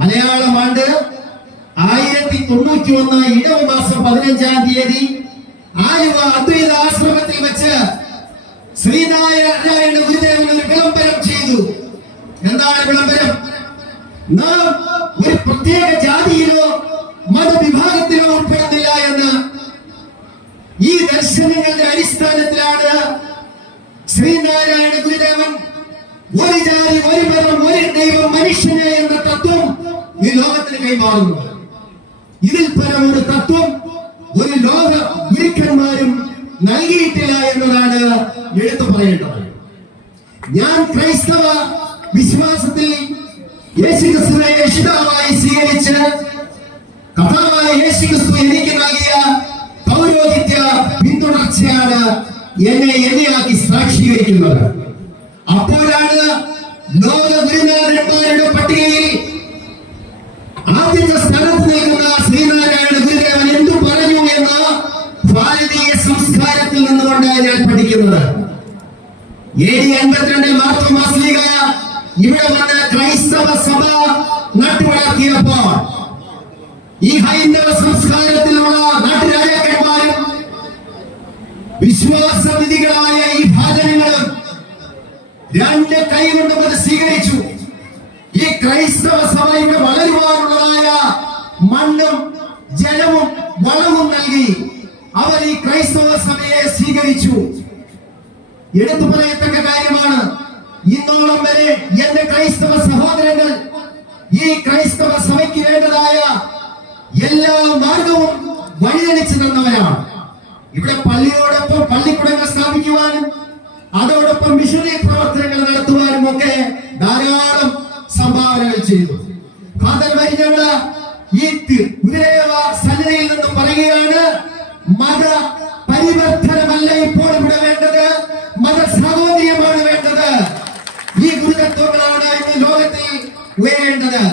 മലയാളം ആണ്ട് 1091 ഇടവ മാസം 15-ാം തീയതി ആലുവ അദ്വൈത ആശ്രമത്തിൽ വെച്ച് ശ്രീനാരായണ ഗുരുദേവൻ ഒരു വിളംബരം ചെയ്തു. എന്താണ് വിളംബരം? നാം ഒരു പ്രത്യേക ജാതിയിലോ മതവിഭാഗത്തിലോ ഉൾപ്പെടുന്നില്ല എന്ന്. ഈ ദർശനങ്ങളുടെ അടിസ്ഥാനത്തിലാണ് ശ്രീനാരായണ ഗുരുദേവൻ ഒരു ജാതി, ഒരു മതം, ഒരു ദൈവം, മനുഷ്യനെ എന്ന തത്വം ഈ ലോകത്തിന് കൈമാറുന്നത്. ഇതിൽ പരം ഒരു തത്വം ഒരു ലോക ഗുരുക്കന്മാരും നൽകിയിട്ടില്ല എന്നതാണ് എടുത്തു പറയേണ്ടത്. ഞാൻ ക്രൈസ്തവ വിശ്വാസത്തിൽ യേശുക്രിസ്തുവിനെ രക്ഷിതാവായി സ്വീകരിച്ച് കർത്താവായ യേശുക്രിസ്തു എനിക്ക് നൽകിയ പൗരോഹിത്യ പിന്തുടർച്ചയാണ് എന്നെ എന്നെയാക്കി സാക്ഷീകരിക്കുന്നത്. അപ്പോഴാണ് ലോക ഗുരുനാഥന്മാരുടെ പട്ടികയിൽ ആദ്യത്തെ സ്ഥലത്ത് നിൽക്കുന്ന ശ്രീനാരായണ ഗുരുദേവൻ എന്തു പറഞ്ഞു എന്ന് ഭാരതീയ സംസ്കാരത്തിൽ നിന്നുകൊണ്ട് ഞാൻ പഠിക്കുന്നത്. AD 52 മാർത്തോമാ ശ്ലീഹ ഇവിടെ വന്ന് ക്രൈസ്തവ സഭ നട്ടുവളർത്തിയപ്പോൾ ഈ ഹൈന്ദവ സംസ്കാരത്തിലുള്ള നാട്ടുരാജാക്കന്മാരും വിശ്വാസവിധികളായ ഈ ഭാജനങ്ങളും രണ്ട് കൈകൊണ്ടും അത് സ്വീകരിച്ചു. ഈ ക്രൈസ്തവ സഭ ഇവിടെ വളരുവാനുള്ളതായ മണ്ണും ജലവും വളവും നൽകി അവർ ഈ ക്രൈസ്തവ സഭയെ സ്വീകരിച്ചു. എടുത്തു പറയത്തക്ക കാര്യമാണ്, ഇന്നോളം വരെ എന്റെ ക്രൈസ്തവ സഹോദരങ്ങൾ ഈ ക്രൈസ്തവ സഭയ്ക്ക് വേണ്ടതായ എല്ലാ മാർഗവും വഴിതെളിച്ചു തന്നവരാണ്. ഇവിടെ പള്ളിയോടൊപ്പം പള്ളിക്കുടങ്ങൾ സ്ഥാപിക്കുവാനും അതോടൊപ്പം മിഷണറി പ്രവർത്തനങ്ങൾ നടത്തുവാനും ഒക്കെ ധാരാളം സംഭാവനകൾ ചെയ്തു. ഫാദർ വൈദ്യങ്ങള് ഈ ഗുരുദേവ സന്നിധിയിൽ നിന്നും പറയുകയാണ്, മത പരിവർത്തനമല്ല ഇപ്പോൾ ഇവിടെ വേണ്ടത്, മത സഹോദര്യമാണ് വേണ്ടത്. ഈ ഗുരുതത്വങ്ങളാണ് ഇന്ന് ലോകത്തിൽ ഉയരേണ്ടത്.